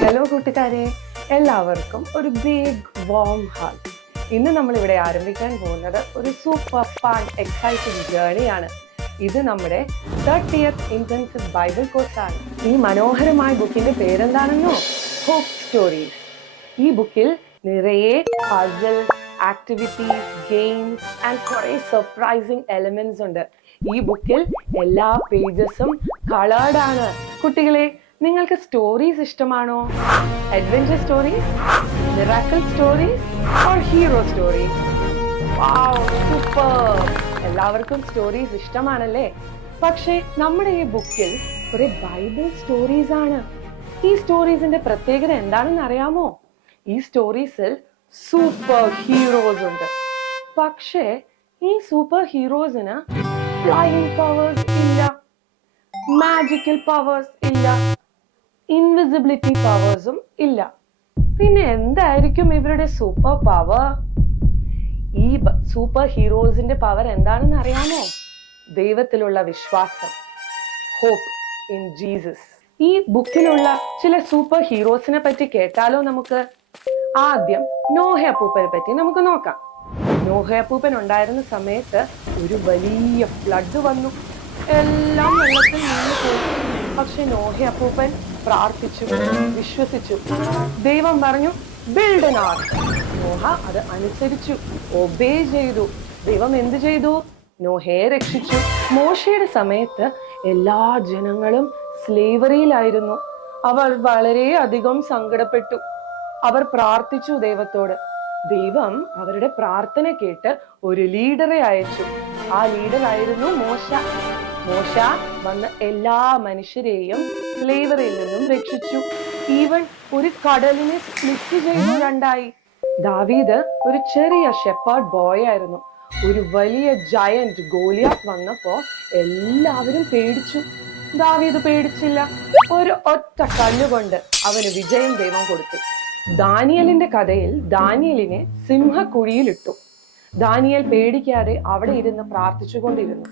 Hello കൂട്ടുകാരെ, എല്ലാവർക്കും ഒരു ബിഗ് വാം ഹഗ്. ഇന്ന് നമ്മൾ ഇവിടെ ആരംഭിക്കാൻ പോകുന്നത് ഒരു സൂപ്പർ ഫൺ എക്സൈറ്റിംഗ് ജേർണിയാണ്. ഇത് നമ്മുടെ 30th ഇന്റൻസീവ് ബൈബിൾ കോഴ്സാണ്. ഈ മനോഹരമായ ബുക്കിന്റെ പേരെന്താണെന്നോ? Hope stories. ഈ ബുക്കിൽ നിറയെ പസിൽ, ആക്ടിവിറ്റീസ്, ഗെയിംസ് ആൻഡ് കുറെ സർപ്രൈസിങ് എലമെന്റ്സ് ഉണ്ട്. ഈ ബുക്കിൽ എല്ലാ പേജസും കളേർഡ് ആണ്. കുട്ടികളെ, നിങ്ങൾക്ക് സ്റ്റോറീസ് ഇഷ്ടമാണോ? Adventure stories, miracle stories or hero stories? Wow, super! എല്ലാവർക്കും സ്റ്റോറീസ് ഇഷ്ടമാണല്ലേ? പക്ഷേ നമ്മുടെ ഈ ബുക്കിൽ ഒരു ബൈബിൾ സ്റ്റോറീസ് ആണ്. ഈ സ്റ്റോറീസിന്റെ പ്രത്യേകത എന്താണെന്ന് അറിയാമോ? ഈ സ്റ്റോറീസിൽ സൂപ്പർ ഹീറോസ് ഉണ്ട്. പക്ഷേ ഈ സൂപ്പർ ഹീറോസിന് ഫ്ലൈയിങ് പവേഴ്സ് ഇല്ല, മാജിക്കൽ പവേഴ്സ് ഇല്ല, ഇൻവിസിബിലിറ്റി പവേഴ്സും ഇല്ല. പിന്നെ എന്തായിരിക്കും ഇവരുടെ സൂപ്പർ പവർ? ഈ സൂപ്പർ ഹീറോസിന്റെ പവർ എന്താണെന്ന് അറിയാമോ? ദൈവത്തിലുള്ള വിശ്വാസം, ഹോപ്പ് ഇൻ ജീസസ്. ഈ ബുക്കിലുള്ള ചില സൂപ്പർ ഹീറോസിനെ പറ്റി കേട്ടാലോ നമുക്ക്? ആദ്യം നോഹ അപ്പൂപ്പനെ പറ്റി നമുക്ക് നോക്കാം. നോഹ അപ്പൂപ്പൻ ഉണ്ടായിരുന്ന സമയത്ത് ഒരു വലിയ ഫ്ലഡ് വന്നു. എല്ലാം വെള്ളത്തിൽ നിന്ന് പോയി. പക്ഷെ നോഹ അപ്പൂപ്പൻ പ്രാർത്ഥിച്ചു, വിശ്വസിച്ചു. ദൈവം പറഞ്ഞു ബിൽഡ് ആൻ ആർക്ക്. നോഹ അത് അനുസരിച്ചു, ഒബേ ചെയ്തു. ദൈവം എന്ത് ചെയ്തു? നോഹയെ രക്ഷിച്ചു. മോശയുടെ സമയത്ത് എല്ലാ ജനങ്ങളും സ്ലേവറിയിലായിരുന്നു. അവർ വളരെയധികം സങ്കടപ്പെട്ടു. അവർ പ്രാർത്ഥിച്ചു ദൈവത്തോട്. ദൈവം അവരുടെ പ്രാർത്ഥന കേട്ട് ഒരു ലീഡറെ അയച്ചു. ആ ലീഡർ ആയിരുന്നു മോശ. മോശ വന്ന് എല്ലാ മനുഷ്യരെയും സ്ലേവറിയിൽ നിന്നും രക്ഷിച്ചു. ഈവൻ ഒരു കടലിനെ സ്പ്ലിറ്റ് ചെയ്തു രണ്ടായി. ദാവീദ് ഒരു ചെറിയ ഷെപ്പേർഡ് ബോയ് ആയിരുന്നു. ഒരു വലിയ ജയന്റ് ഗോലിയാത്ത് വന്നപ്പോ എല്ലാവരും പേടിച്ചു. ദാവീദ് പേടിച്ചില്ല. ഒരു ഒറ്റ കല്ലുകൊണ്ട് അവന് വിജയം ദൈവം കൊടുത്തു. ദാനിയലിന്റെ കഥയിൽ ദാനിയലിനെ സിംഹക്കുഴിയിലിട്ടു. ദാനിയൽ പേടിക്കാതെ അവിടെ ഇരുന്ന് പ്രാർത്ഥിച്ചുകൊണ്ടിരുന്നു.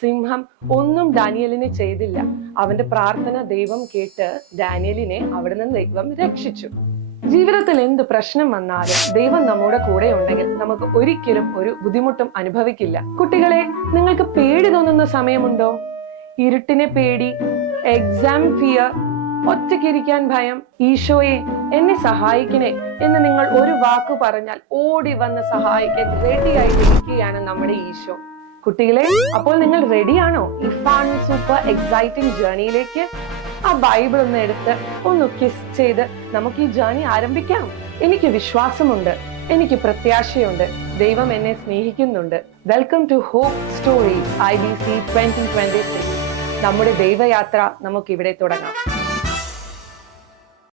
സിംഹം ഒന്നും ഡാനിയലിനെ ചെയ്തില്ല. അവന്റെ പ്രാർത്ഥന ദൈവം കേട്ട് ഡാനിയലിനെ അവിടെ നിന്ന് ദൈവം രക്ഷിച്ചു. ജീവിതത്തിൽ എന്ത് പ്രശ്നം വന്നാലും ദൈവം നമ്മുടെ കൂടെ ഉണ്ടെങ്കിൽ നമുക്ക് ഒരിക്കലും ഒരു ബുദ്ധിമുട്ടും അനുഭവിക്കില്ല. കുട്ടികളെ, നിങ്ങൾക്ക് പേടി തോന്നുന്ന സമയമുണ്ടോ? ഇരുട്ടിനെ പേടി, എക്സാം ഫിയർ, ഒറ്റയ്ക്കിരിക്കാൻ ഭയം, ഈശോയെ എന്നെ സഹായിക്കണേ എന്ന് നിങ്ങൾ ഒരു വാക്ക് പറഞ്ഞാൽ ഓടി വന്ന് സഹായിക്കാൻ റെഡി ആയിട്ടിരിക്കുകയാണ് നമ്മുടെ ഈശോ. കുട്ടികളെ, അപ്പോൾ നിങ്ങൾ റെഡിയാണോ ഈ ഫൺ സൂപ്പർ എക്സൈറ്റിംഗ് ജേർണിയിലേക്ക്? ആ ബൈബിൾ ഒന്ന് എടുത്ത് ഒന്ന് കിസ് ചെയ്ത് നമുക്ക് ഈ ജേർണി ആരംഭിക്കാം. എനിക്ക് വിശ്വാസമുണ്ട്, എനിക്ക് പ്രത്യാശയുണ്ട്, ദൈവം എന്നെ സ്നേഹിക്കുന്നുണ്ട്. Welcome to hope stories IBC 2026. നമ്മുടെ ദൈവയാത്ര നമുക്ക് ഇവിടെ തുടങ്ങാം.